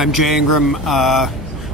I'm Jay Ingram,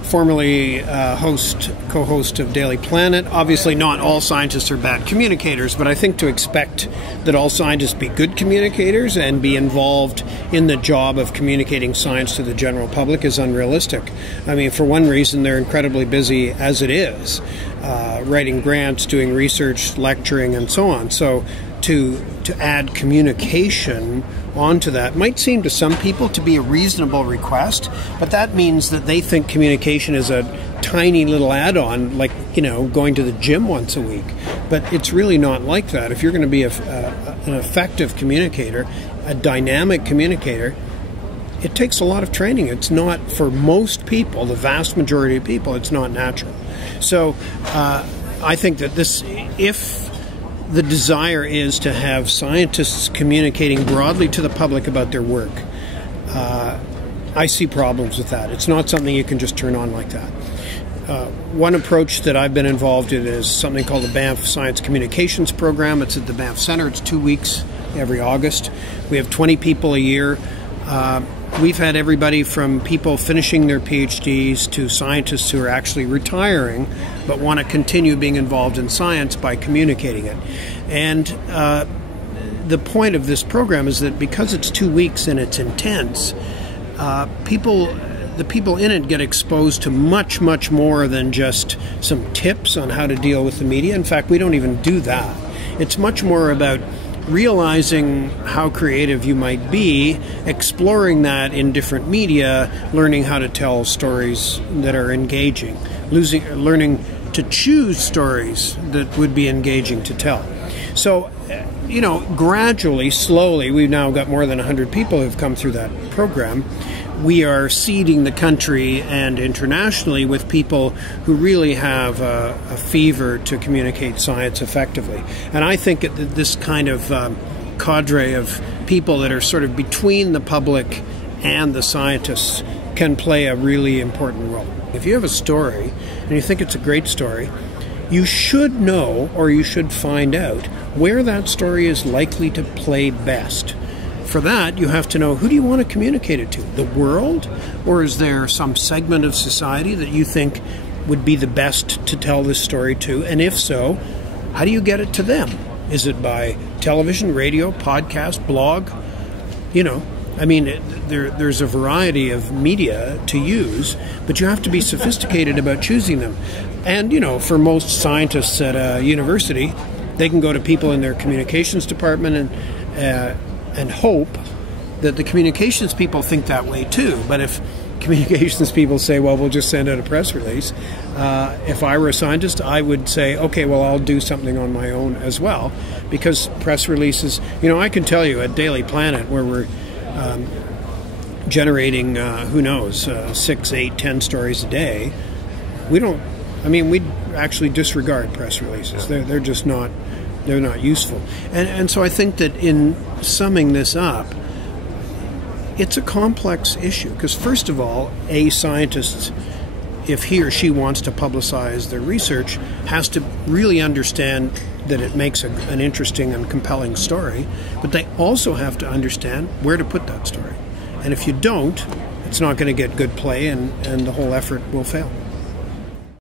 formerly co-host of Daily Planet. Obviously, not all scientists are bad communicators, but I think to expect that all scientists be good communicators and be involved in the job of communicating science to the general public is unrealistic. I mean, for one reason, they're incredibly busy as it is, writing grants, doing research, lecturing, and so on. So to add communication onto that might seem to some people to be a reasonable request, but that means that they think communication is a tiny little add-on, like, you know, going to the gym once a week. But it's really not like that. If you're going to be an effective communicator, a dynamic communicator, it takes a lot of training. It's not, for most people, the vast majority of people, it's not natural. So I think that if the desire is to have scientists communicating broadly to the public about their work, I see problems with that. It's not something you can just turn on like that. One approach that I've been involved in is something called the Banff Science Communications Program. It's at the Banff Center. It's 2 weeks every August. We have 20 people a year. We've had everybody from people finishing their PhDs to scientists who are actually retiring but want to continue being involved in science by communicating it. And the point of this program is that because it's 2 weeks and it's intense, the people in it get exposed to much, much more than just some tips on how to deal with the media. In fact, we don't even do that. It's much more about realizing how creative you might be, exploring that in different media, learning how to tell stories that are engaging, learning to choose stories that would be engaging to tell. So, you know, gradually, slowly, we've now got more than 100 people who've come through that program. We are seeding the country and internationally with people who really have a fever to communicate science effectively. And I think that this kind of cadre of people that are sort of between the public and the scientists can play a really important role. If you have a story and you think it's a great story, you should know, or you should find out, where that story is likely to play best. For that, you have to know, who do you want to communicate it to? The world? Or is there some segment of society that you think would be the best to tell this story to? And if so, how do you get it to them? Is it by television, radio, podcast, blog? You know, I mean, there's a variety of media to use, but you have to be sophisticated about choosing them. And, you know, for most scientists at a university, they can go to people in their communications department and hope that the communications people think that way too. But if communications people say, well, we'll just send out a press release, if I were a scientist, I would say, okay, well, I'll do something on my own as well, because press releases, you know, I can tell you at Daily Planet, where we're generating, who knows, 6, 8, 10 stories a day, we'd actually disregard press releases. They're just not, they're not useful. And so I think that in summing this up, it's a complex issue, because first of all, a scientist, if he or she wants to publicize their research, has to really understand that it makes an interesting and compelling story, but they also have to understand where to put that story. And if you don't, it's not going to get good play, and the whole effort will fail.